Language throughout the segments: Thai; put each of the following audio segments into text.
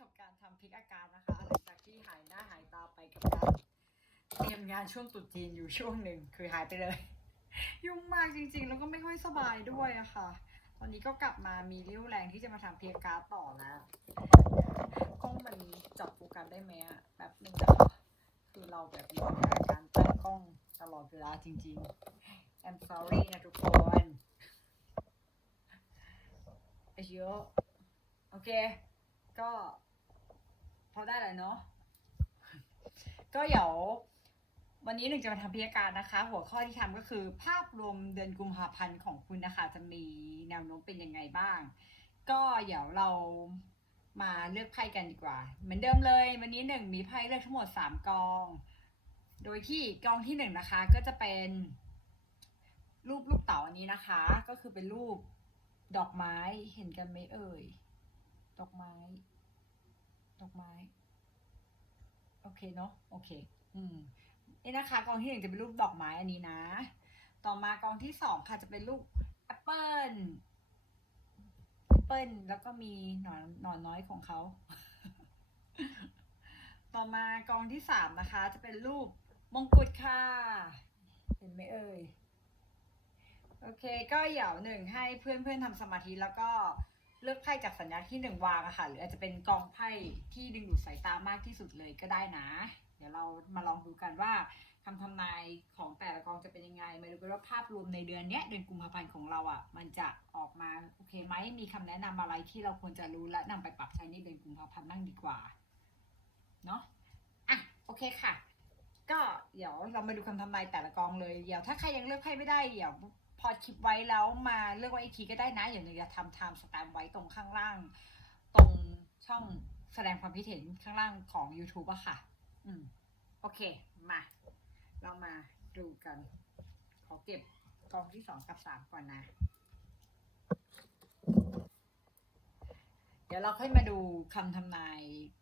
กับการทำพริกอาการนะคะ หลังจากที่หายหน้าหายตาไปกับการเตรียมงานช่วงตรุษจีนอยู่ช่วงหนึ่งคือหายไปเลย ยุ่งมากจริงๆ แล้วก็ไม่ค่อยสบายด้วยอะค่ะ ตอนนี้ก็กลับมามีเรี่ยวแรงที่จะมาทำพริกอาการต่อแล้วกล้องมันจับโฟกัสได้ไหมอะแบบนึงนะคะคือเราแบบอยู่ในอาการตั้งกล้องตลอดเวลาจริงๆ I'm sorry นะทุกคนไอเยอะโอเค ก็ พอได้แล้วเนาะก็เดี๋ยววันนี้หนึ่งจะมาทำพิจารณนะคะ หัวข้อที่ทำก็คือ ภาพรวมเดือนกุมภาพันธ์ของคุณนะคะ จะมีแนวโน้มเป็นยังไงบ้าง ก็เดี๋ยวเรามาเลือกไพ่กันดีกว่า เหมือนเดิมเลย วันนี้หนึ่งมีไพ่เลือกทั้งหมดสามกอง โดยที่กองที่หนึ่งนะคะ ก็จะเป็น รูปลูกเต๋าอันนี้นะคะ ก็คือเป็นรูปดอกไม้เห็นกันไหมเอ่ย ดอกไม้ ดอกไม้ โอเคเนาะโอเค อืมนี่นะคะกองที่หนึ่งจะเป็นรูปดอกไม้อันนี้นะ ต่อมากองที่สองค่ะจะเป็นรูปแอปเปิลแอปเปิลแล้วก็มีหนอนหนอนน้อยของเขา ต่อมากองที่สามนะคะ จะเป็นรูปมงกุฎค่ะ เห็นไหมเอ่ย โอเค ก็เดี๋ยวหนึ่งให้เพื่อนเพื่อนๆทำสมาธิแล้วก็ เลือกไพ่จากสัญญาที่หนึ่งวางอะค่ะ หรืออาจจะเป็นกองไพ่ที่ดึงดูดสายตามากที่สุดเลยก็ได้นะ เดี๋ยวเรามาลองดูกันว่าคำทำนายของแต่ละกองจะเป็นยังไง มาดูกันว่าภาพรวมในเดือนเนี้ยเดือนกุมภาพันธ์ของเราอะมันจะออกมาโอเคไหม มีคำแนะนำอะไรที่เราควรจะรู้และนำไปปรับใช้ในเดือนกุมภาพันธ์บ้างดีกว่า เนาะอะ โอเคค่ะ ก็เดี๋ยวเรามาดูคำทำนายแต่ละกองเลย เดี๋ยวถ้าใครยังเลือกไพ่ไม่ได้ เดี๋ยว พอคลิปไว้แล้วมาเลือกไว้อีกทีก็ได้นะอย่างหนึ่งจะทำไทม์สแตมไว้ตรงข้างล่าง ตรงช่องแสดงความคิดเห็นข้างล่างของ YouTube อะค่ะ อืม โอเค มา เรามาดูกัน ขอเก็บกองที่สองกับสามก่อนนะ เดี๋ยวเราค่อยมาดูคำทำนาย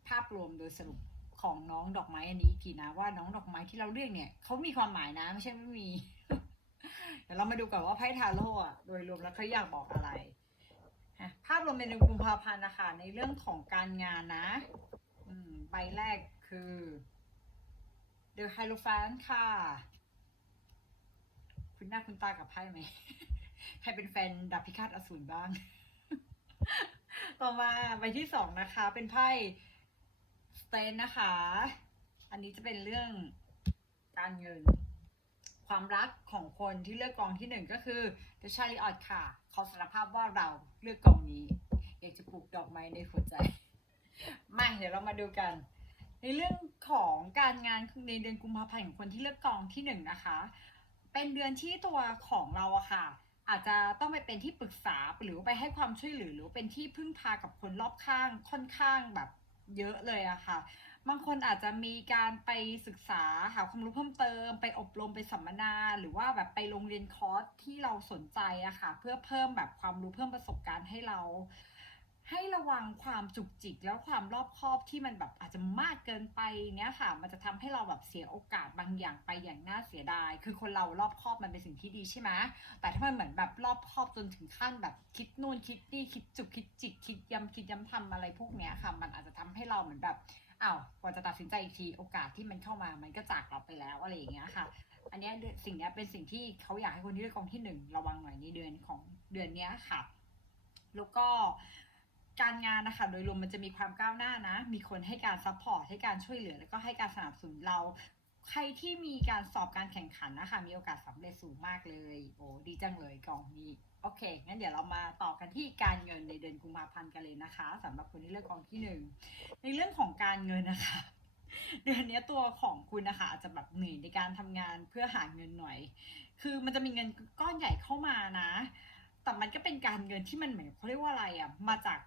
ภาพรวมโดยสรุปของน้องดอกไม้อันนี้อีกทีนะว่าน้องดอกไม้ที่เราเลือกเนี่ยเขามีความหมายนะ ไม่ใช่ไม่มี เดี๋ยวเรามาดูกันว่าไพ่ทาโร่อะโดยรวมแล้วเขาอยากบอกอะไรภาพรวมเป็นกุมภาพันธ์นะคะในเรื่องของการงานนะใบแรกคือ The Hierophant ค่ะ คุณหน้าคุณตากับไพ่ไหม ใครเป็นแฟนดับพิฆาตอสูรบ้าง ต่อมาใบที่สองนะคะ เป็นไพ่สเตนนะคะ อันนี้จะเป็นเรื่องการเงิน ความรักของคนที่เลือกกองที่หนึ่งก็คือ The Chariot ค่ะ เขาสารภาพว่าเราเลือกกองนี้อยากจะปลูกดอกไม้ในหัวใจมาเดี๋ยวเรามาดูกัน ในเรื่องของการงานในเดือนกุมภาพันธ์ของคนที่เลือกกองที่หนึ่งนะคะ เป็นเดือนที่ตัวของเราอะค่ะ อาจจะต้องไปเป็นที่ปรึกษาหรือไปให้ความช่วยเหลือหรือเป็นที่พึ่งพากับคนรอบข้างค่อนข้างแบบเยอะเลยอะค่ะ บางคนอาจจะมีการไปศึกษาหาความรู้เพิ่มเติม ไปอบรมไปสัมมนา หรือว่าแบบไปโรงเรียนคอร์สที่เราสนใจอะค่ะ เพื่อเพิ่มแบบความรู้เพิ่มประสบการณ์ให้เรา ให้ระวังความจุกจิกแล้วความรอบคอบที่มันแบบอาจจะมากเกินไปเนี้ยค่ะ มันจะทำให้เราแบบเสียโอกาสบางอย่างไปอย่างน่าเสียดาย คือคนเรารอบคอบมันเป็นสิ่งที่ดีใช่ไหมแต่ถ้ามันเหมือนแบบรอบคอบจนถึงขั้นแบบคิดนู่นคิดนี่คิดจุกคิดจิกคิดย้ำคิดย้ำทำอะไรพวกเนี้ยค่ะ มันอาจจะทำให้เราเหมือนแบบ อ้าวกว่าจะตัดสินใจอีกทีโอกาสที่มันเข้ามามันก็จากเราไปแล้วอะไรอย่างเงี้ยค่ะ อันนี้สิ่งนี้เป็นสิ่งที่เขาอยากให้คนที่เลือกกองที่หนึ่งระวังหน่อยในเดือนของเดือนเนี้ยค่ะ แล้วก็การงานนะคะโดยรวมมันจะมีความก้าวหน้านะ มีคนให้การซัพพอร์ตให้การช่วยเหลือ แล้วก็ให้การสนับสนุนเรา ใครที่มีการสอบการแข่งขันนะคะมีโอกาสสำเร็จสูงมากเลย โอ้ดีจังเลยกองนี้โอเคงั้นเดี๋ยวเรามาต่อกันที่การเงินในเดือนกุมภาพันธ์กันเลยนะคะสำหรับคนที่เลือกกองที่หนึ่งในเรื่องของการเงินนะคะ เดือนนี้ตัวของคุณนะคะอาจจะแบบเหนื่อยในการทำงานเพื่อหาเงินหน่อย คือมันจะมีเงินก้อนใหญ่เข้ามานะ แต่มันก็เป็นการเงินที่มันเหมือนเขาเรียกว่าอะไรอะมาจาก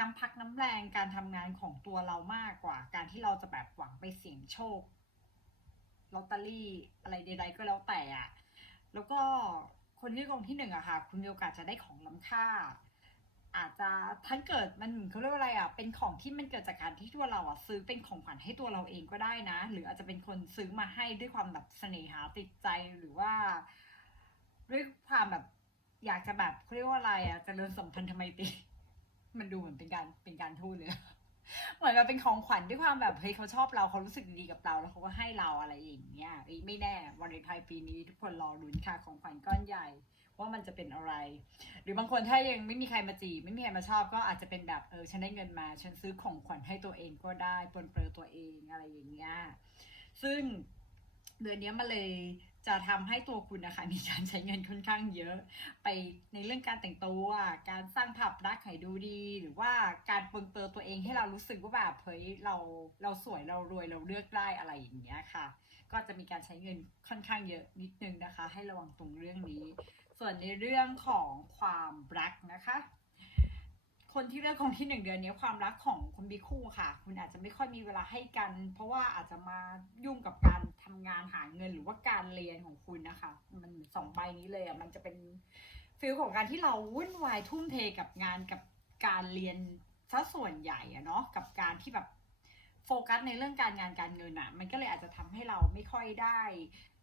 น้ำพักน้ำแรงการทำงานของตัวเรามากกว่า การที่เราจะแบบหวังไปเสี่ยงโชค ลอตเตอรี่อะไรใดๆก็แล้วแต่อะแล้วก็คนที่กองที่หนึ่งอะค่ะ คุณมีโอกาสจะได้ของล้ำค่า อาจจะทั้งเกิดมันเขาเรียกว่าอะไรอะเป็นของที่มันเกิดจากการที่ตัวเราอะซื้อเป็นของขวัญให้ตัวเราเองก็ได้นะ หรืออาจจะเป็นคนซื้อมาให้ด้วยความแบบเสน่หาติดใจหรือว่าด้วยความแบบอยากจะแบบเขาเรียกว่าอะไรอะเจริญสัมพันธไมตรีมันดูเหมือนเป็นการเป็นการทูตเลย เหมือนแบบเป็นของขวัญด้วยความแบบเฮ้ยเขาชอบเราเขารู้สึกดีกับเราแล้วเขาก็ให้เราอะไรอย่างเงี้ยไม่แน่วันเลนไทน์ปีนี้ ทุกคนรอลุ้นค่ะของขวัญก้อนใหญ่ ว่ามันจะเป็นอะไร หรือบางคนถ้ายังไม่มีใครมาจีบไม่มีใครมาชอบก็อาจจะเป็นแบบเออฉันได้เงินมา ฉันซื้อของขวัญให้ตัวเองก็ได้ปลนเปลือตัวเองอะไรอย่างเงี้ยซึ่งเดือนนี้มันเลย จะทำให้ตัวคุณนะคะมีการใช้เงินค่อนข้างเยอะ ไปในเรื่องการแต่งตัว การสร้างภาพลักษณ์ให้ดูดี หรือว่าการปลนเปลือตัวเองให้เรารู้สึกว่าแบบเฮ้ยเราเราสวยเรารวยเราเลือกได้อะไรอย่างเงี้ยค่ะ ก็จะมีการใช้เงินค่อนข้างเยอะนิดนึงนะคะ ให้ระวังตรงเรื่องนี้ ส่วนในเรื่องของความรักนะคะคนที่เลือกคนที่หนึ่งเดือนนี้ความรักของคนมีคู่ค่ะ คุณอาจจะไม่ค่อยมีเวลาให้กัน เพราะว่าอาจจะมายุ่งกับการ ทำงานหาเงินหรือว่าการเรียนของคุณนะคะ มันสองใบนี้เลยอะมันจะเป็นฟิลของการที่เราวุ่นวายทุ่มเทกับงานกับการเรียนซะส่วนใหญ่อะเนาะกับการที่แบบโฟกัสในเรื่องการงานการเงินอะมันก็เลยอาจจะทำให้เราไม่ค่อยได้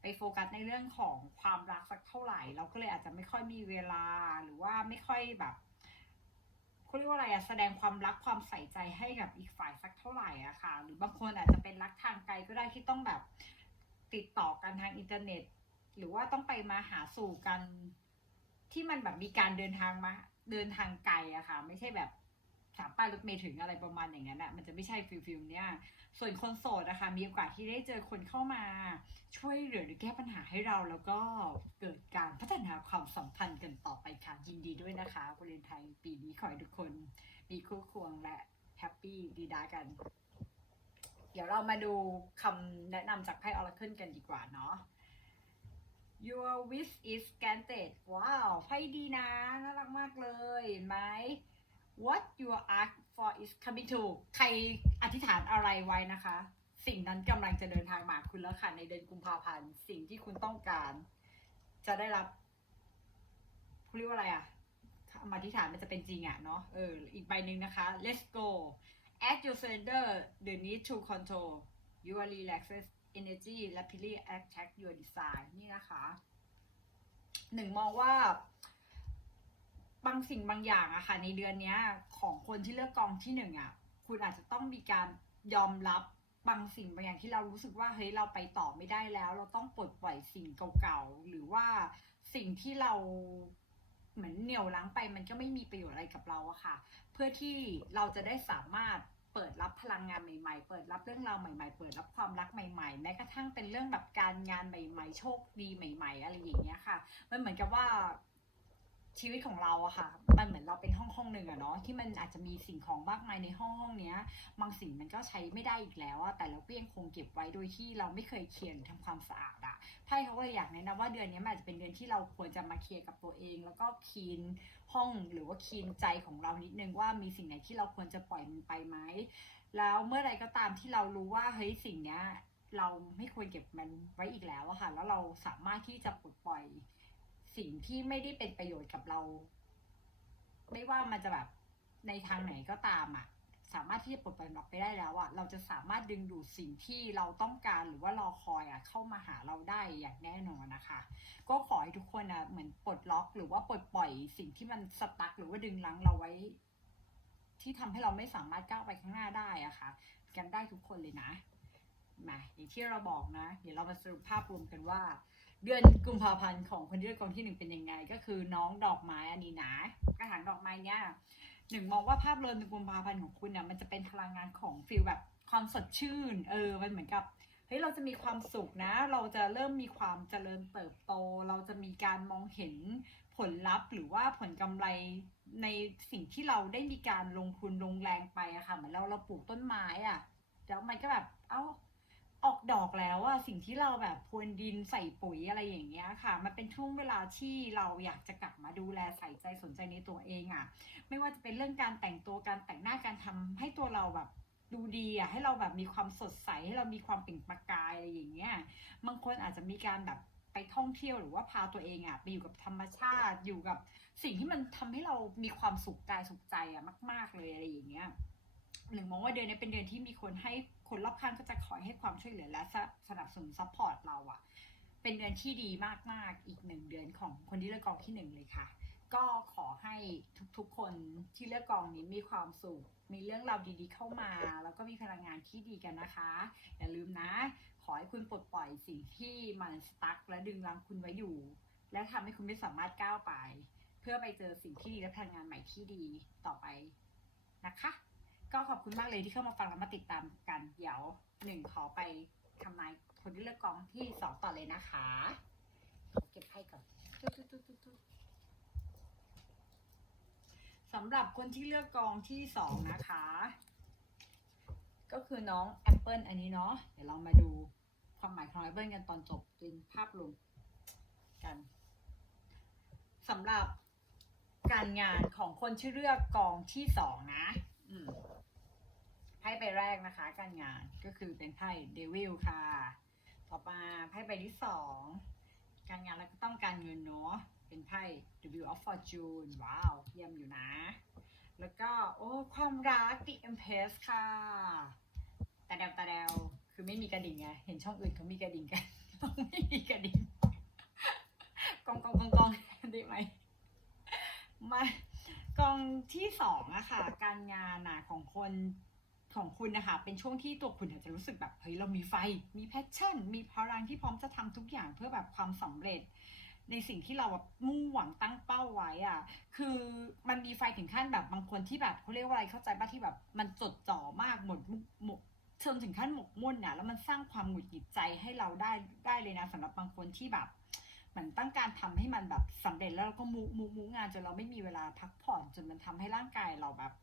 ไปโฟกัสในเรื่องของความรักสักเท่าไหร่ เราก็เลยอาจจะไม่ค่อยมีเวลาหรือว่าไม่ค่อยแบบเขาเรียกว่าอะไรอะแสดงความรักความใส่ใจให้กับอีกฝ่ายสักเท่าไหร่อะค่ะ หรือบางคนอาจจะเป็นรักทางไกลก็ได้ที่ต้องแบบ ติดต่อกันทางอินเทอร์เน็ต หรือว่าต้องไปมาหาสู่กัน ที่มันแบบมีการเดินทางมาเดินทางไกลอะค่ะ ไม่ใช่แบบสามป้ายรถเมล์ถึงอะไรประมาณอย่างนั้นอะมันจะไม่ใช่ฟิลฟิลเนี้ยส่วนคนโสดนะคะ มีโอกาสที่ได้เจอคนเข้ามา ช่วยเหลือหรือแก้ปัญหาให้เราแล้วก็เกิดการพัฒนาความสัมพันธ์กันต่อไปค่ะ ยินดีด้วยนะคะวาเลนไทน์ปีนี้ขอให้ทุกคน มีคู่ควงและแฮปปี้ดีดากัน เดี๋ยวเรามาดูคำแนะนำจากไพ่ออร์เคิลกันดีกว่าเนาะ Your wish is granted ว้าว ไพ่ดีนะ น่ารักมากเลยไหม What you ask for is coming to ใครอธิษฐานอะไรไว้นะคะ สิ่งนั้นกำลังจะเดินทางมาคุณแล้วค่ะ ในเดือนกุมภาพันธ์ สิ่งที่คุณต้องการ จะได้รับคุณเรียกว่าอะไรอะอธิษฐานมันจะเป็นจริงอะเนาะ เออ อีกใบหนึ่งนะคะ Let's go at your surrender the need to control your relaxes energy rapidly attack your desire นี่นะคะหนึ่งมองว่า บางสิ่งบางอย่างอะค่ะ ในเดือนนี้ของคนที่เลือกกองที่หนึ่งอะคุณอาจจะต้องมีการยอมรับบางสิ่งบางอย่างที่เรารู้สึกว่าเฮ้ยเราไปต่อไม่ได้แล้ว เราต้องปลดปล่อยสิ่งเก่าๆหรือว่าสิ่งที่เราเหมือนเหนี่ยวรั้งไปมันก็ไม่มีประโยชน์อะไรกับเราอะค่ะ เพื่อที่เราจะได้สามารถเปิดรับพลังงานใหม่ๆ เปิดรับเรื่องราวใหม่ ๆ เปิดรับความรักใหม่ ๆ แม้กระทั่งเป็นเรื่องแบบการงานใหม่ ๆ โชคดีใหม่ ๆ อะไรอย่างเงี้ยค่ะ มันเหมือนกับว่า ชีวิตของเราอะค่ะ มันเหมือนเราเป็นห้องห้องหนึ่งอะเนาะที่มันอาจจะมีสิ่งของมากมายในห้องห้องเนี้ย บางสิ่งมันก็ใช้ไม่ได้อีกแล้วอะแต่เราก็ยังคงเก็บไว้โดยที่เราไม่เคยเคลียร์ทำความสะอาดอะไพ่เขาก็เลยอยากแนะนำว่าเดือนนี้มันอาจจะเป็นเดือนที่เราควรจะมาเคลียร์กับตัวเอง แล้วก็คีนห้องหรือว่าคีนใจของเรานิดนึงว่ามีสิ่งไหนที่เราควรจะปล่อยมันไปไหมแล้วเมื่อไรก็ตามที่เรารู้ว่าเฮ้ยสิ่งเนี้ยเราไม่ควรเก็บมันไว้อีกแล้วอะค่ะ แล้วเราสามารถที่จะปลดปล่อย สิ่งที่ไม่ได้เป็นประโยชน์กับเรา ไม่ว่ามันจะแบบในทางไหนก็ตามอะสามารถที่จะปลดปล่อยออกไปได้แล้วอะเราจะสามารถดึงดูดสิ่งที่เราต้องการหรือว่ารอคอยอะเข้ามาหาเราได้อย่างแน่นอนนะคะ ก็ขอให้ทุกคนอะเหมือนปลดล็อก หรือว่าปลดปล่อยสิ่งที่มันสตั๊กหรือว่าดึงลังเราไว้ ที่ทำให้เราไม่สามารถก้าวไปข้างหน้าได้อะค่ะ กันได้ทุกคนเลยนะมาอย่างที่เราบอกนะ เดี๋ยวเรามาสรุปภาพรวมกันว่า เดือนกุมภาพันธ์ของคนที่เลือกกองที่หนึ่งเป็นยังไง ก็คือน้องดอกไม้อันนี้นะกระถางดอกไม้เนี่ยหนึ่งมองว่าภาพรวมในกุมภาพันธ์ของคุณเนี่ยมันจะเป็นพลังงานของฟิลแบบความสดชื่น เออ มันเหมือนกับเฮ้ยเราจะมีความสุขนะ เราจะเริ่มมีความเจริญเติบโต เราจะมีการมองเห็นผลลัพธ์ หรือว่าผลกำไรในสิ่งที่เราได้มีการลงทุนลงแรงไปอะค่ะเหมือนเราเราปลูกต้นไม้อะแล้วมันก็แบบเอ้า ออกดอกแล้วอะสิ่งที่เราแบบพรวนดินใส่ปุ๋ยอะไรอย่างเงี้ยค่ะ มันเป็นช่วงเวลาที่เราอยากจะกลับมาดูแลใส่ใจสนใจในตัวเองอะไม่ว่าจะเป็นเรื่องการแต่งตัวการแต่งหน้าการทำให้ตัวเราแบบดูดีอะให้เราแบบมีความสดใสให้เรามีความเปล่งประกายอะไรอย่างเงี้ยบางคนอาจจะมีการแบบไปท่องเที่ยวหรือว่าพาตัวเองอะไปอยู่กับธรรมชาติอยู่กับสิ่งที่มันทำให้เรามีความสุขกายสุขใจอะมาก ๆเลยอะไรอย่างเงี้ย หนึ่งมองว่าเดือนนี้เป็นเดือนที่มีคนให้คนรอบข้างก็จะคอยให้ความช่วยเหลือและสสนับสนุนซัพพอร์ตเราอะเป็นเดือนที่ดีมากๆอีกหนึ่งเดือนของคนที่เลือกกองที่หนึ่งเลยค่ะ ก็ขอให้ทุกๆคนที่เลือกกองนี้มีความสุขมีเรื่องราวดีๆเข้ามา แล้วก็มีพลังงานที่ดีกันนะคะ อย่าลืมนะ ขอให้คุณปลดปล่อยสิ่งที่มันสตั๊กและดึงรั้งคุณไว้อยู่ และทำให้คุณไม่สามารถก้าวไป เพื่อไปเจอสิ่งที่ดีและพลังงานใหม่ที่ดีต่อไปนะคะ ก็ขอบคุณมากเลยที่เข้ามาฟังและมาติดตามกันเดี๋ยวหนึ่งขอไปทำนายคนที่เลือกกองที่สองต่อเลยนะคะเก็บไพ่ก่อนสำหรับคนที่เลือกกองที่สองนะคะ ก็คือน้องแอปเปิลอันนี้เนาะเดี๋ยวเรามาดูความหมายของแอปเปิลกันตอนจบเป็นภาพรวมกันสำหรับการงานของคนที่เลือกกองที่สองนะ อืม ไพ่ใบแรกนะคะ การงานก็คือเป็นไพ่เดวิลค่ะ ต่อมาไพ่ใบที่สองการงานแล้วก็ต้องการเงินเนาะเป็นไพ่ The Wheel of Fortune ว้าว เยี่ยมอยู่นะ แล้วก็ โอ้ ความรัก The Empress ค่ะตาแดวตาแดวคือไม่มีกระดิ่งไง เห็นช่องอื่นเขามีกระดิ่งกันต้องไม่มีกระดิ่งกองกองกองกองได้ไหมมากองที่สองอะค่ะ การงานอะของคน ของคุณนะคะเป็นช่วงที่ตัวคุณอาจจะรู้สึกแบบเฮ้ยเรามีไฟ มีแพชชั่น มีพลังที่พร้อมจะทำทุกอย่างเพื่อแบบความสำเร็จ ในสิ่งที่เราแบบมุ่งหวังตั้งเป้าไว้อะ คือมันมีไฟถึงขั้นแบบบางคนที่แบบเขาเรียกว่าอะไรเข้าใจป่ะที่แบบมันจดจ่อมากหมดมุกหมกเชิงถึงขั้นหมกมุ่นน่ะแล้วมันสร้างความหงุดหงิดใจให้เราได้ได้เลยนะสำหรับบางคนที่แบบเหมือนตั้งการทำให้มันแบบสำเร็จแล้วเราก็มุมุมุงานจนเราไม่มีเวลาพักผ่อนจนมันทำให้ร่างกายเราแบบ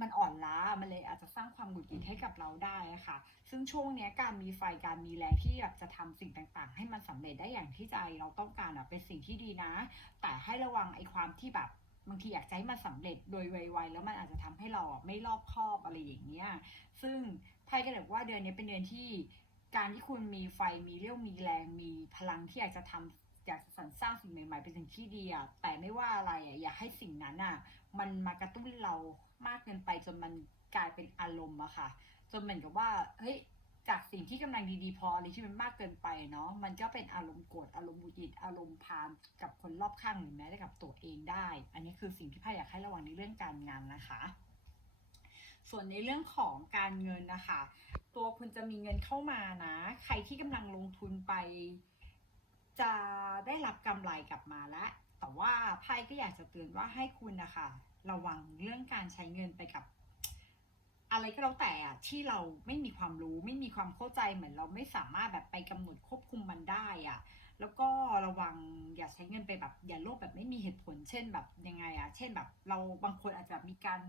มันอ่อนล้ามันเลยอาจจะสร้างความหงุดหงิดให้กับเราได้ค่ะ ซึ่งช่วงนี้การมีไฟการมีแรงที่แบบจะทำสิ่งต่างๆ ให้มันสำเร็จได้อย่างที่ใจเราต้องการอะเป็นสิ่งที่ดีนะ แต่ให้ระวังไอ้ความที่แบบบางทีอยากจะให้มันสำเร็จโดยไวๆแล้วมันอาจจะทำให้เราไม่รอบคอบอะไรอย่างเงี้ยซึ่งไพ่ก็เลยบอกว่าเดือนนี้เป็นเดือนที่การที่คุณมีไฟมีเรี่ยวมีแรงมีพลังที่อยากจะทำอยากจะสรรสร้างสิ่งใหม่ ๆ เป็นสิ่งที่ดีอะแต่ไม่ว่าอะไรอะอย่าให้สิ่งนั้นอะมันมากระตุ้นเรา มากเกินไปจนมันกลายเป็นอารมณ์อะค่ะ จนเหมือนกับว่าเฮ้ยจากสิ่งที่กำลังดีๆพออะไรที่มันมากเกินไปเนาะมันก็เป็นอารมณ์โกรธอารมณ์หงุดหงิดอารมณ์พานกับคนรอบข้างหรือแม้แต่กับตัวเองได้ อันนี้คือสิ่งที่พ่ายอยากให้ระวังในเรื่องการงานนะคะ ส่วนในเรื่องของการเงินนะคะ ตัวคุณจะมีเงินเข้ามานะ ใครที่กำลังลงทุนไป จะได้รับกำไรกลับมาแล้วแต่ว่าไพ่ก็อยากจะเตือนว่าให้คุณนะคะ ระวังเรื่องการใช้เงินไปกับ อะไรก็แล้วแต่อะที่เราไม่มีความรู้ไม่มีความเข้าใจเหมือนเราไม่สามารถแบบไปกำหนดควบคุมมันได้อะแล้วก็ระวังอย่าใช้เงินไปแบบอย่าโลภแบบไม่มีเหตุผล เช่นแบบยังไงอะเช่นแบบ เราบางคนอาจจะมีการ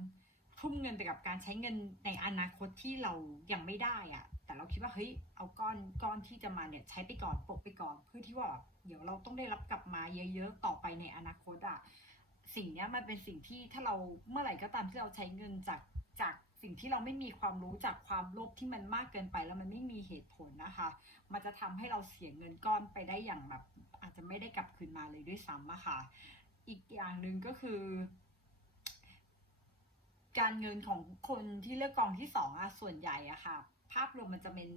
ทุ่มเงินไปกับการใช้เงินในอนาคตที่เรายังไม่ได้อะแต่เราคิดว่าเฮ้ยเอาก้อนก้อนที่จะมาเนี่ยใช้ไปก่อนปกไปก่อนเพื่อที่ว่าแบบเดี๋ยวเราต้องได้รับกลับมาเยอะ ๆ ต่อไปในอนาคตอะ สิ่งเนี้ยมันเป็นสิ่งที่ถ้าเราเมื่อไหร่ก็ตามที่เราใช้เงินจากจากสิ่งที่เราไม่มีความรู้จากความโลภที่มันมากเกินไป แล้วมันไม่มีเหตุผลนะคะ มันจะทำให้เราเสียเงินก้อนไปได้อย่างแบบอาจจะไม่ได้กลับคืนมาเลยด้วยซ้ำอะค่ะ อีกอย่างหนึ่งก็คือ การเงินของคนที่เลือกกองที่สองอะส่วนใหญ่อะค่ะ ภาพรวมมันจะเป็น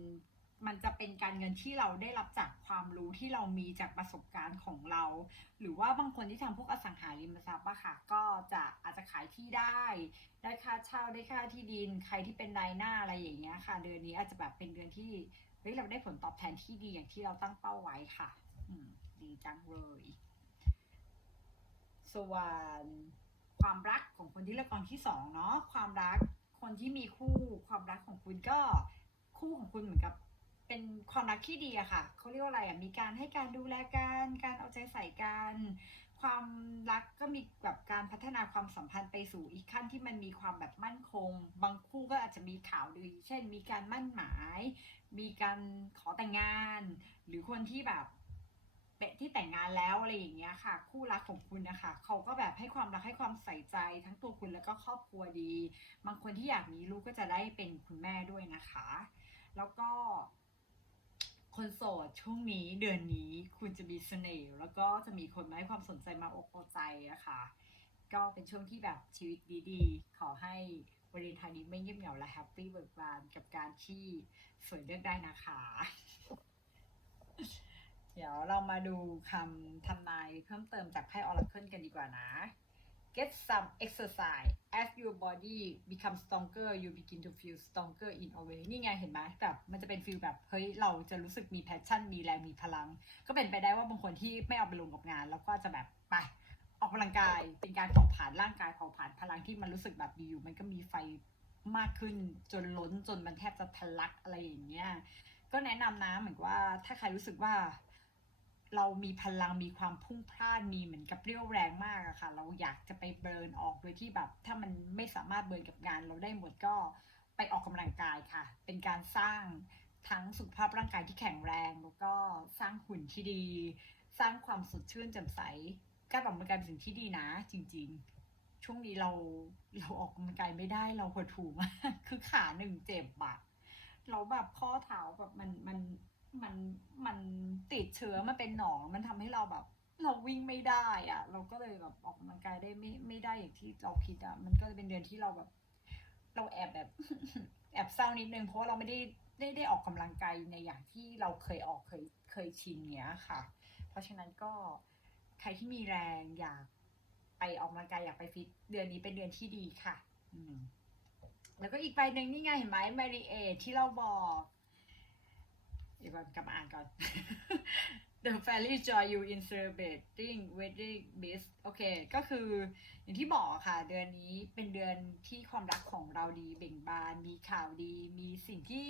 มันจะเป็นการเงินที่เราได้รับจากความรู้ที่เรามีจากประสบการณ์ของเรา หรือว่าบางคนที่ทำพวกอสังหาริมทรัพย์อะค่ะ ก็จะอาจจะขายที่ได้ ได้ค่าเช่าได้ค่าที่ดิน ใครที่เป็นนายหน้าอะไรอย่างเงี้ยค่ะ เดือนนี้อาจจะแบบเป็นเดือนที่เฮ้ยเราได้ผลตอบแทนที่ดีอย่างที่เราตั้งเป้าไว้ค่ะ อืมดีจังเลย ส่วนความรักของคนที่เลือกกองที่สองเนาะความรักคนที่มีคู่ความรักของคุณก็คู่ของคุณเหมือนกับ เป็นความรักที่ดีอะค่ะเขาเรียกว่าอะไรอะมีการให้การดูแลกันการเอาใจใส่กันความรักก็มีแบบการพัฒนาความสัมพันธ์ไปสู่อีกขั้นที่มันมีความแบบมั่นคง บางคู่ก็อาจจะมีข่าวดี เช่น มีการมั่นหมาย มีการขอแต่งงาน หรือคนที่แบบเป็ดที่แต่งงานแล้วอะไรอย่างเงี้ยค่ะ คู่รักของคุณนะคะเขาก็แบบให้ความรักให้ความใส่ใจทั้งตัวคุณแล้วก็ครอบครัวดี บางคนที่อยากมีลูกก็จะได้เป็นคุณแม่ด้วยนะคะ แล้วก็ คนโสดช่วงนี้เดือนนี้คุณจะมีเสน่ห์แล้วก็จะมีคนมาให้ความสนใจมาอกอใจอะคะก็เป็นช่วงที่แบบชีวิตดีๆ ขอให้วาเลนไทน์นี้ไม่เงียบเหงาและแฮปปี้เบิกบานกับการที่สวยเลือกได้นะคะ เดี๋ยวเรามาดูคำทำนายเพิ่มเติมจากไพ่ Oracle กันดีกว่านะ Get some exercise as your body becomes stronger you begin to feel stronger in a way นี่ไงเห็นไหมแบบมันจะเป็นฟีลแบบเฮ้ยเราจะรู้สึกมีแพชชั่น มีแรง มีพลัง ก็เป็นไปได้ว่าบางคนที่ไม่เอาไปลงกับงาน แล้วก็จะแบบไปออกกำลังกายเป็นการเผาผลาญร่างกายเผาผลาญพลังที่มันรู้สึกแบบดีอยู่ มันก็มีไฟมากขึ้นจนล้นจนมันแทบจะทะลักอะไรอย่างเงี้ยก็แนะนำนะเหมือนว่าถ้าใครรู้สึกว่า เรามีพลังมีความพุ่งพลานมีเหมือนกับเรี่ยวแรงมากอะค่ะ เราอยากจะไปเบิร์นออกโดยที่แบบ ถ้ามันไม่สามารถเบิร์นกับงาน เราได้หมดก็ไปออกกำลังกายค่ะ เป็นการสร้างทั้งสุขภาพร่างกายที่แข็งแรง แล้วก็สร้างหุ่นที่ดี สร้างความสดชื่นแจ่มใสการออกกำลังกายเป็นสิ่งที่ดีนะ จริง ๆ ช่วงนี้เราเราออกกำลังกายไม่ได้เราหดหู่มากคือขาหนึ่งเจ็บอะเราแบบข้อเท้าแบบมันมัน มันมันติดเชื้อมันเป็นหนองมันทำให้เราแบบ เราวิ่งไม่ได้อะเราก็เลยแบบออกกำลังกายได้ไม่ไม่ได้อย่างที่เราคิดอะมันก็เลยเป็นเดือนที่เราแบบ เราแอบแบบ แอบเศร้านิดนึงเพราะว่าเราไม่ได้ได้ได้ออกกำลังกายในอย่างที่เราเคยออกเคยเคยชินเนี้ยค่ะ เพราะฉะนั้นก็ใครที่มีแรงอยากไปออกกำลังกายอยากไปฟิตเดือนนี้เป็นเดือนที่ดีค่ะ อืมแล้วก็อีกใบหนึ่งนี่ไงเห็นไหมมาริเอที่เราบอก เดี๋ยวก่อนกลับมาอ่านก่อน The family joy you in celebrating wedding best โอเค ก็คืออย่างที่บอกค่ะ เดือนนี้เป็นเดือนที่ความรักของเราดีเบ่งบาน มีข่าวดี มีสิ่งที่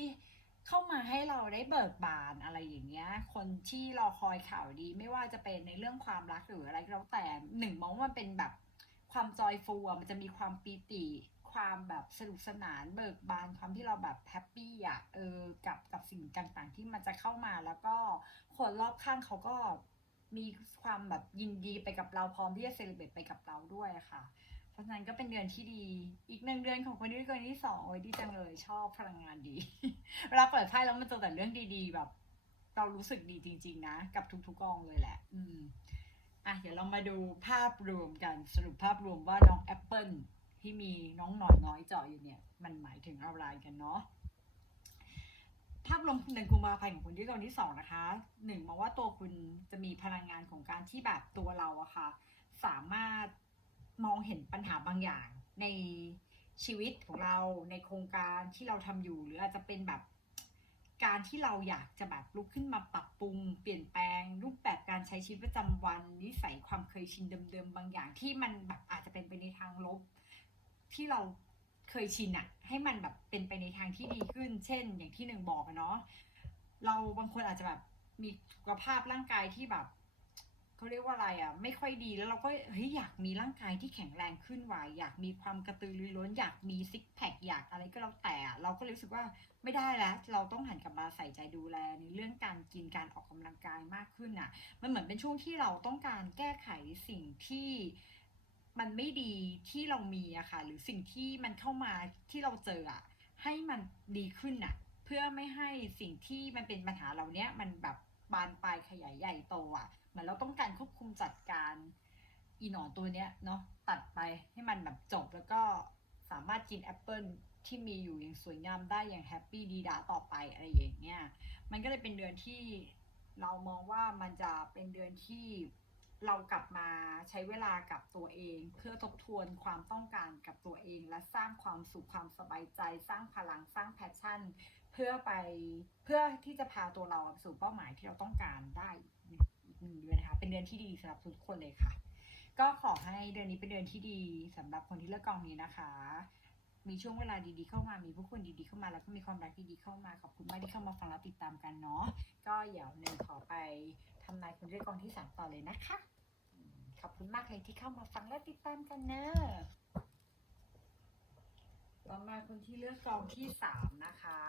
เข้ามาให้เราได้เบิกบานอะไรอย่างเงี้ย คนที่รอคอยข่าวดี ไม่ว่าจะเป็นในเรื่องความรักหรืออะไรก็แล้วแต่หนึ่งมองว่ามันเป็นแบบความจอยฟูมันจะมีความปีติ ความแบบสนุกสนานเบิกบานความที่เราแบบแฮปปี้อะเออกับกับ สิ่งต่างๆ ที่มันจะเข้ามาแล้วก็คนรอบข้างเขาก็มีความแบบยินดีไปกับเราพร้อมที่จะเซเลบรตไปกับเราด้วยค่ะ เพราะฉะนั้นก็เป็นเดือนที่ดี อีกหนึ่งเดือนของคนที่เดือนที่สองโอ้ยดีจังเลยชอบพลังงานดีเวลาเปิดไพ่แล้วมันเจอแต่เรื่องดีๆ แบบ เรารู้สึกดีจริง ๆ นะ กับทุกๆกองเลยแหละ อืมอะเดี๋ยวเรามาดูภาพรวมกันสรุปภาพรวมว่าน้องแอปเปิลที่มีน้องหนอนน้อยเจาะอยู่เนี่ย มันหมายถึงอะไรกันเนาะ ภาพรวมหนึ่งกุมภาพันธ์ของคุณที่ตอนที่สองนะคะหนึ่งมองว่าตัวคุณจะมีพลังงานของการที่แบบตัวเราอะค่ะ สามารถมองเห็นปัญหาบางอย่างในชีวิตของเราในโครงการที่เราทำอยู่ หรืออาจจะเป็นแบบการที่เราอยากจะแบบลุกขึ้นมาปรับปรุง เปลี่ยนแปลง รูปแบบการใช้ชีวิตประจำวันนิสัยความเคยชินเดิมๆบางอย่างที่มันแบบอาจจะเป็นไปในทางลบ ที่เรา เคยชินอะให้มันแบบเป็นไปในทางที่ดีขึ้น เช่น อย่างที่หนึ่งบอกอะเนาะเราบางคนอาจจะแบบมีสุขภาพร่างกายที่แบบเขาเรียกว่าอะไรอะไม่ค่อยดีแล้วเราก็เฮ้ยอยากมีร่างกายที่แข็งแรงขึ้นว่ะอยากมีความกระตือรือร้น อยากมีซิกแพคอยากอะไรก็แล้วแต่เราก็รู้สึกว่าไม่ได้แล้ว เราต้องหันกลับมาใส่ใจดูแลในเรื่องการกินการออกกำลังกายมากขึ้นอะมันเหมือนเป็นช่วงที่เราต้องการแก้ไขสิ่งที่ มันไม่ดีที่เรามีอะค่ะ หรือสิ่งที่มันเข้ามาที่เราเจออะให้มันดีขึ้นอะเพื่อไม่ให้สิ่งที่มันเป็นปัญหาเราเนี้ยมันแบบบานปลายขยายใหญ่โตอะเหมือนเราต้องการควบคุมจัดการอีหนอนตัวเนี้ยเนาะตัดไปให้มันแบบจบแล้วก็สามารถกินแอปเปิลที่มีอยู่อย่างสวยงามได้อย่างแฮปปี้ดีดาต่อไปอะไรอย่างเงี้ยมันก็เลยเป็นเดือนที่เรามองว่ามันจะเป็นเดือนที่ เรากลับมาใช้เวลากับตัวเอง เพื่อทบทวนความต้องการกับตัวเอง และสร้างความสุขความสบายใจ สร้างพลังสร้างแพชชั่น เพื่อไปเพื่อที่จะพาตัวเราสู่เป้าหมายที่เราต้องการได้อีกหนึ่งเดือนนะคะเป็นเดือนที่ดีสำหรับทุกคนเลยค่ะ ก็ขอให้เดือนนี้เป็นเดือนที่ดีสำหรับคนที่เลือกกองนี้นะคะ มีช่วงเวลาดีๆเข้ามามีผู้คนดีๆเข้ามาแล้วก็มีความรักดีๆเข้ามาขอบคุณมากที่เข้ามาฟังและติดตามกันเนาะก็เดี๋ยวหนึ่งขอไป ทำนายคนเลือกกองที่สามต่อเลยนะคะอืมขอบคุณมากเลยที่เข้ามาฟังและติดตามกันเนอะต่อมาคนที่เลือกกองที่สามนะคะ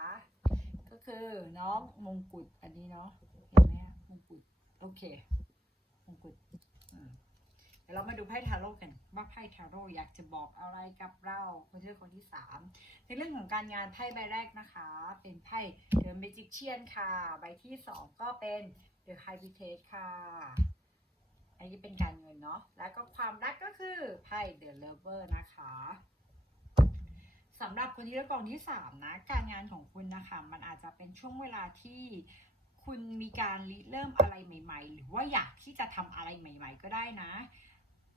ก็คือน้องมงกุฎอันนี้เนาะเห็นไหมอะมงกุฎโอเค มงกุฎอืมเดี๋ยวเรามาดูไพ่ทาโร่กันว่าไพ่ทาโร่อยากจะบอกอะไรกับเราคนที่คนที่สามในเรื่องของการงานไพ่ใบแรกนะคะ เป็นไพ่เดอะเมจิเชียนค่ะ ใบที่สองก็เป็น เดอะไฮบิเทสค่ะ อันนี้เป็นการเงินเนาะ แล้วก็ความรักก็คือไพ่เดอะเลเวอร์นะคะสำหรับคนที่เลือกกองที่สามนะการงานของคุณนะคะมันอาจจะเป็นช่วงเวลาที่คุณมีการริเริ่มอะไรใหม่ ๆ หรือว่าอยากที่จะทำอะไรใหม่ ๆ ก็ได้นะ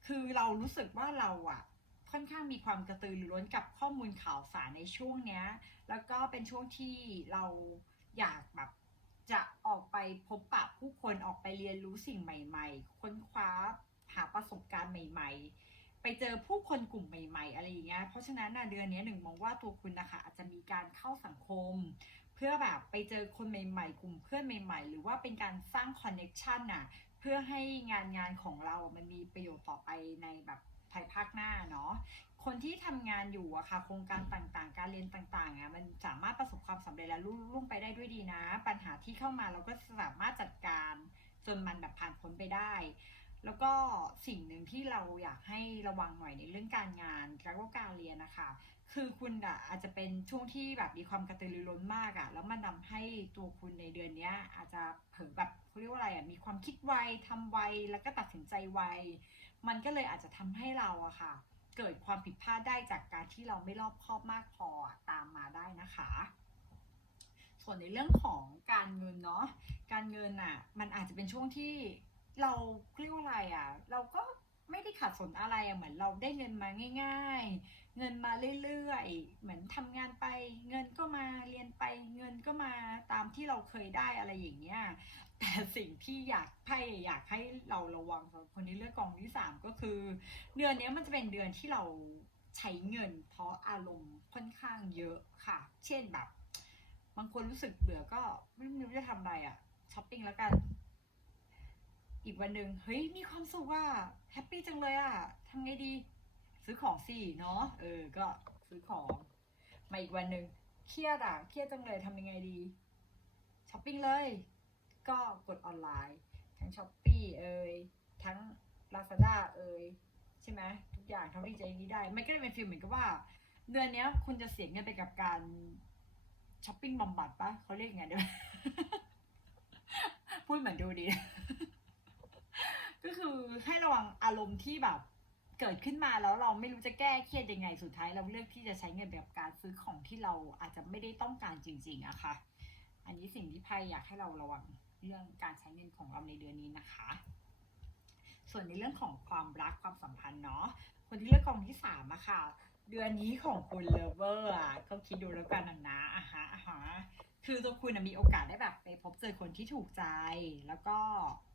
คือเรารู้สึกว่าเราอะค่อนข้างมีความกระตือรือร้นกับข้อมูลข่าวสารในช่วงเนี้ย แล้วก็เป็นช่วงที่เราอยากแบบ จะออกไปพบปะผู้คนออกไปเรียนรู้สิ่งใหม่ๆ ค้นคว้าหาประสบการณ์ใหม่ ๆ ไปเจอผู้คนกลุ่มใหม่ ๆ อะไรอย่างเงี้ย เพราะฉะนั้นนะเดือนนี้หนึ่งมองว่าตัวคุณนะคะอาจจะมีการเข้าสังคม เพื่อแบบไปเจอคนใหม่ ๆ กลุ่มเพื่อนใหม่ ๆ หรือว่าเป็นการสร้างคอนเน็ชันน่ะเพื่อให้งานงานของเรามันมีประโยชน์ต่อไปในแบบ ภายภาคหน้าเนาะคนที่ทำงานอยู่อะค่ะ โครงการต่างๆ การเรียนต่างๆอะมันสามารถประสบความสำเร็จและรุ่งไปได้ด้วยดีนะ ปัญหาที่เข้ามาเราก็สามารถจัดการจนมันแบบผ่านพ้นไปได้ แล้วก็สิ่งหนึ่งที่เราอยากให้ระวังหน่อยในเรื่องการงานแล้วก็การเรียนนะคะคือคุณอะอาจจะเป็นช่วงที่แบบมีความกระตือรือร้นมากอะแล้วมันนำให้ตัวคุณในเดือนเนี้ยอาจจะเผลอแบบเขาเรียกว่าอะไรอะมีความคิดไวทำไวแล้วก็ตัดสินใจไว มันก็เลยอาจจะทำให้เราอะค่ะ เกิดความผิดพลาดได้จากการที่เราไม่รอบคอบมากพอตามมาได้นะคะ ส่วนในเรื่องของการเงินเนาะการเงินอะมันอาจจะเป็นช่วงที่เราเรียกว่าอะไรอะเราก็ไม่ได้ขาดสนอะไรอะเหมือนเราได้เงินมาง่าย ๆ เงินมาเรื่อยๆเหมือนทำงานไป เงินก็มาเรียนไปเงินก็มาตามที่เราเคยได้อะไรอย่างเงี้ย แต่สิ่งที่อยากให้อยากให้เราระวังสำหรับคนที่เลือกกองที่สามก็คือ เดือนนี้มันจะเป็นเดือนที่เราใช้เงิน เพราะอารมณ์ค่อนข้างเยอะค่ะ เช่นแบบ บางคนรู้สึกเบื่อก็ไม่รู้จะทำอะไรอะ่ะช้อปปิ้งแล้วกัน อีกวันหนึ่งเฮ้ยมีความสุขอะแฮปปี้จังเลยอะทำไงดี ซื้อของสิเนาะเออ ก็ซื้อของ มาอีกวันหนึ่งเครียดอะเครียดจังเลยทำยังไงดีช้อปปิ้งเลย ก็กดออนไลน์ ทั้งช้อปปี้เอ่ยทั้ง Lazada เอ่ยใช่ไหมทุกอย่างเท่าที่จะนี้ได้ไม่ก็เลยเป็นฟีลเหมือนกับว่า เดือนนี้คุณจะเสียเงินไปกับการช้อปปิ้งบำบัดปะเขาเรียกไงเดี๋ยวพูดเหมือนดูดี ก็คือให้ระวังอารมณ์ที่แบบ เกิดขึ้นมาแล้วเราไม่รู้จะแก้เครียดยังไงสุดท้าย เราเลือกที่จะใช้เงินแบบการซื้อของที่เราอาจจะไม่ได้ต้องการจริง ๆอะค่ะ อันนี้สิ่งที่ไพ่อยากให้เราระวัง เรื่องการใช้เงินของเราในเดือนนี้นะคะ ส่วนในเรื่องของความรักความสัมพันธ์เนาะคนที่เลือกกองที่สามอะค่ะ เดือนนี้ของคุณเลเวอร์อะก็คิดดูแล้วกันนะนะอะฮะอะฮะคือตัวคุณนมีโอกาสได้แบบไปพบเจอคนที่ถูกใจ แล้วก็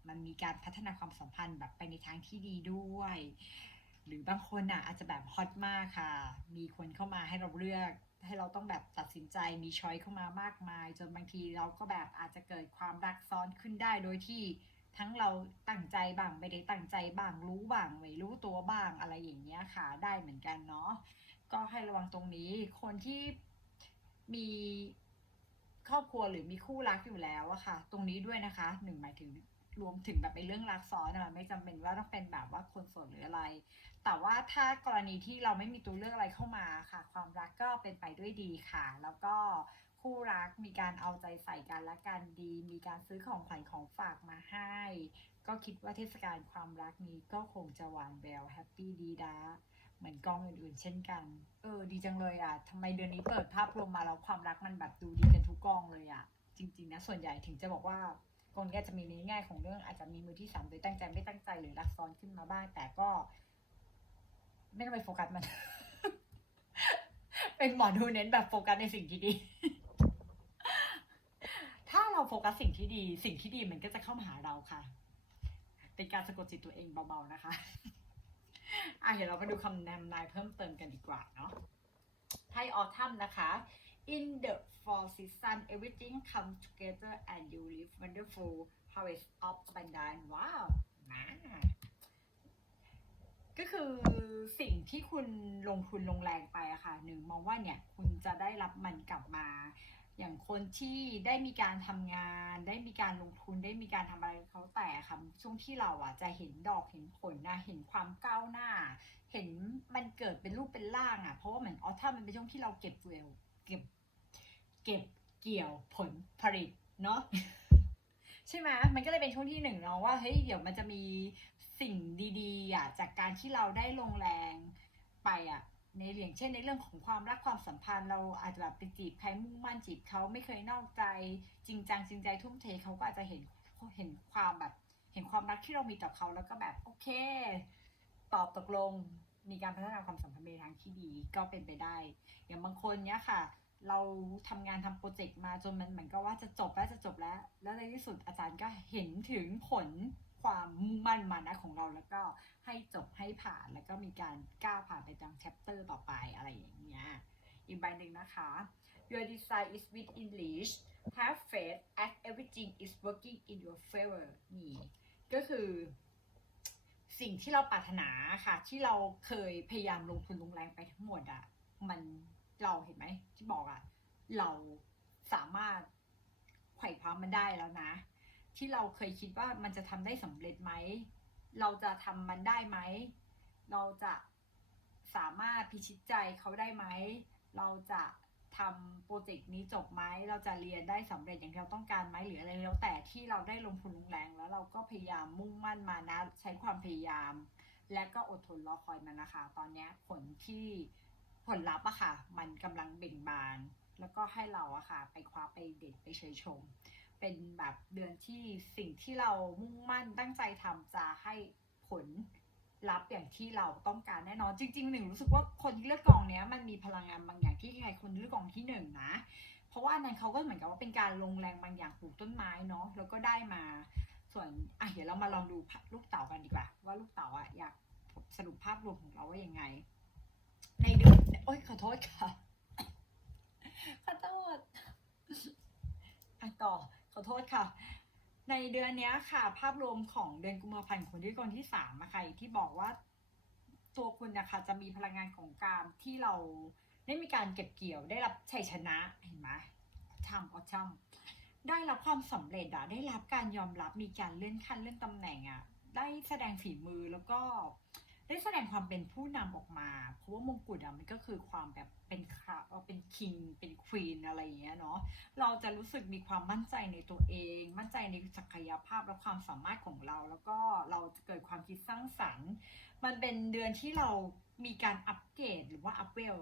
มันมีการพัฒนาความสัมพันธ์แบบไปในทางที่ดีด้วย หรือบางคนอะอาจจะแบบฮอตมากค่ะ มีคนเข้ามาให้เราเลือก ให้เราต้องแบบตัดสินใจมีช้อยเข้ามามากมาย จนบางทีเราก็แบบอาจจะเกิดความรักซ้อนขึ้นได้โดยที่ทั้งเราตั้งใจบ้างไม่ได้ตั้งใจบ้างรู้บ้างไม่รู้ตัวบ้างอะไรอย่างเงี้ยค่ะได้เหมือนกันเนาะก็ให้ระวังตรงนี้คนที่มีครอบครัวหรือมีคู่รักอยู่แล้วอะค่ะ ตรงนี้ด้วยนะคะหนึ่งหมายถึง รวมถึงแบบเป็นเรื่องรักซ้อนอะไม่จำเป็นว่าต้องเป็นแบบว่าคนโสดหรืออะไร แต่ว่าถ้ากรณีที่เราไม่มีตัวเลือกอะไรเข้ามาค่ะ ความรักก็เป็นไปด้วยดีค่ะ แล้วก็คู่รักมีการเอาใจใส่กันและกันดี มีการซื้อของขวัญของฝากมาให้ ก็คิดว่าเทศกาลความรักนี้ก็คงจะหวานแววแฮปปี้ดีด้าเหมือนกองอื่นๆ เช่นกัน เออ ดีจังเลยอะทำไมเดือนนี้เปิดภาพรวมมาแล้วความรักมันแบบดูดีกันทุกกองเลยอะ จริง ๆ นะ ส่วนใหญ่ถึงจะบอกว่า กองนี้จะมีในแง่ของเรื่องอาจจะมีมือที่สามโดยตั้งใจไม่ตั้งใจหรือรักซ้อนขึ้นมาบ้าง แต่ก็ ไม่ต้องไปโฟกัสมัน เป็นหมอดูเน้นแบบโฟกัสในสิ่งที่ดี ถ้าเราโฟกัสสิ่งที่ดี สิ่งที่ดีมันก็จะเข้ามาหาเราค่ะ เป็นการสะกดจิตตัวเองเบาๆนะคะอะเดี๋ยวเรามาดูคำนำนายเพิ่มเติมกันดีกว่าเนาะไพ่ออทัมนะคะ in the fall season everything come together and you live wonderful harvest of abundance ว้าวนะก็คือสิ่งที่คุณลงทุนลงแรงไปอะค่ะหนึ่งมองว่าเนี่ยคุณจะได้รับมันกลับมา อย่างคนที่ได้มีการทำงาน ได้มีการลงทุนได้มีการทำอะไรเขาแต่ค่ะช่วงที่เราอะจะเห็นดอกเห็นผลนะเห็นความก้าวหน้า เห็นมันเกิดเป็นรูปเป็นร่างอะเพราะว่าเหมือนออทัมมันเป็นช่วงที่เราเก็บเกี่ยวเก็บ เก็บเกี่ยวผลผลิตเนาะใช่ไหมมันก็เลยเป็นช่วงที่หนึ่งเนาะว่าเฮ้ยเดี๋ยวมันจะมีสิ่งดีๆอะจากการที่เราได้ลงแรงไปอะในอย่างเช่นในเรื่องของความรักความสัมพันธ์เราอาจจะแบบไปจีบใครมุ่งมั่นจีบเขาไม่เคยนอกใจ จริงจังจริงใจทุ่มเทเขาก็อาจจะเห็นเห็นความแบบ เห็นความรักที่เรามีต่อเขาแล้วก็แบบโอเค ตอบตกลงมีการพัฒนาความสัมพันธ์ในทางที่ดีก็เป็นไปได้ อย่างบางคนเนี้ยค่ะ เราทำงานทำโปรเจกต์มาจนมันเหมือนกับว่าจะจบแล้วจะจบแล้ว แล้วในที่สุดอาจารย์ก็เห็นถึงผลความมุ่งมั่นมานะของเราแล้วก็ให้จบให้ผ่านแล้วก็มีการก้าวผ่านไปตามแชปเตอร์ต่อไปอะไรอย่างเงี้ยอีกใบหนึ่งนะคะ Your design is within reach Have faith as everything is working in your favor นี่ก็คือสิ่งที่เราปรารถนาค่ะ ที่เราเคยพยายามลงทุนลงแรงไปทั้งหมดอะมัน เราเห็นไหมที่บอกอะเราสามารถไขว่คว้ามันได้แล้วนะ ที่เราเคยคิดว่ามันจะทำได้สำเร็จไหม เราจะทำมันได้ไหม เราจะสามารถพิชิตใจเขาได้ไหม เราจะทำโปรเจกต์นี้จบไหม เราจะเรียนได้สำเร็จอย่างที่เราต้องการไหมหรืออะไรแล้วแต่ที่เราได้ลงทุนลงแรงแล้วเราก็พยายามมุ่งมั่นมานะ ใช้ความพยายาม และก็อดทนรอคอยมันนะคะ ตอนนี้ผลที่ ผลลัพธ์อะค่ะ มันกำลังเบ่งบาน แล้วก็ให้เราอะค่ะ ไปคว้าไปเด็ดไปเชยชม เป็นแบบเดือนที่สิ่งที่เรามุ่งมั่นตั้งใจทำจะให้ผลลัพธ์อย่างที่เราต้องการแน่นอนจริงๆหนึ่งรู้สึกว่าคนที่เลือกกองเนี้ยมันมีพลังงานบางอย่างที่ใครคนเลือกกองที่หนึ่งนะ เพราะว่านนั้นเขาก็เหมือนกับว่าเป็นการลงแรงบางอย่างปลูกต้นไม้เนาะแล้วก็ได้มา ส่วนอะเดี๋ยวเรามาลองดูลูกเต๋ากันดีกว่า ว่าลูกเต๋าอะอยากสรุปภาพรวมของเราว่ายังไง ในเดือน โอ้ยขอโทษค่ะ ขอโทษอะต่อขอโทษค่ะ ในเดือนนี้ค่ะ ภาพรวมของเดือนกุมภาพันธ์คนที่คนที่สามอะค่ะที่บอกว่าตัวคุณนะคะจะมีพลังงานของการที่เราได้มีการเก็บเกี่ยวได้รับชัยชนะเห็นไหมทำออชัมได้รับความสำเร็จอะได้รับการยอมรับมีการเลื่อนขั้นเลื่อนตำแหน่งอะได้แสดงฝีมือแล้วก็ ได้แสดงความเป็นผู้นำออกมา เพราะว่ามงกุฎอะมันก็คือความแบบเป็นคราเป็นคิงเป็นควีนอะไรอย่างเงี้ยเนาะเราจะรู้สึกมีความมั่นใจในตัวเอง มั่นใจในศักยภาพและความสามารถของเรา แล้วก็เราจะเกิดความคิดสร้างสรรค์มันเป็นเดือนที่เรามีการอัปเกรดหรือว่าอัปเวล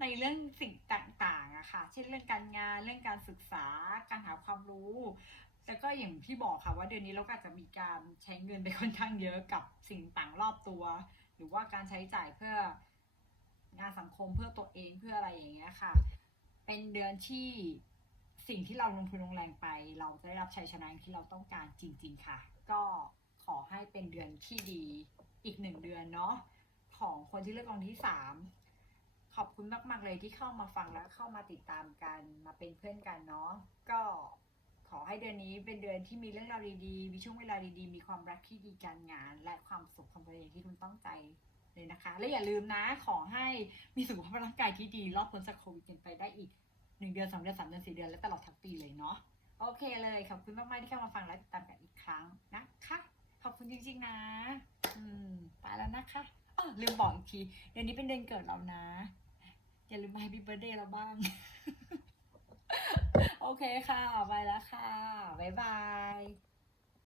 ในเรื่องสิ่งต่างๆอะค่ะ เช่นเรื่องการงาน เรื่องการศึกษา การหาความรู้ แล้วก็อย่างที่บอกค่ะว่าเดือนนี้เราก็จจะมีการใช้เงินไปค่อนข้างเยอะกับสิ่งต่างรอบตัว หรือว่าการใช้จ่ายเพื่องานสังคมเพื่อตัวเองเพื่ออะไรอย่างเงี้ยค่ะ เป็นเดือนที่สิ่งที่เราลงทุนลงแรงไป เราจะได้รับชัยชนะที่เราต้องการจริง ๆ ค่ะ ก็ขอให้เป็นเดือนที่ดีอีกหนึ่งเดือนเนาะของคนที่เลือกกองที่สามขอบคุณมาก ๆ เลยที่เข้ามาฟังและเข้ามาติดตามกันมาเป็นเพื่อนกันเนาะก็ ขอให้เดือนนี้เป็นเดือนที่มีเรื่องราวดีๆ มีช่วงเวลาดีๆ มีความรักที่ดีการงาน และความสุขความเร็จอย่างที่คุณต้องใจเลยนะคะ และอย่าลืมนะ ขอให้มีสุขภาพร่างกายที่ดี รอดพ้นจากโควิดกันไปได้อีกหนึ่งเดือนสองเดือนสามเดือนสี่เดือนและตลอดทั้งปีเลยเนาะ โอเคเลยขอบคุณมากๆที่เข้ามาฟังและติดตามกันอีกครั้งนะคะ ขอบคุณจริงๆนะ อืมไปแล้วนะคะอ๋อลืมบอกอีกที เดือนนี้เป็นเดือนเกิดเรานะ อย่าลืมมาให้พี่เบิร์เดย์เราบ้าง โอเคค่ะ ไปแล้วค่ะ บ๊ายบาย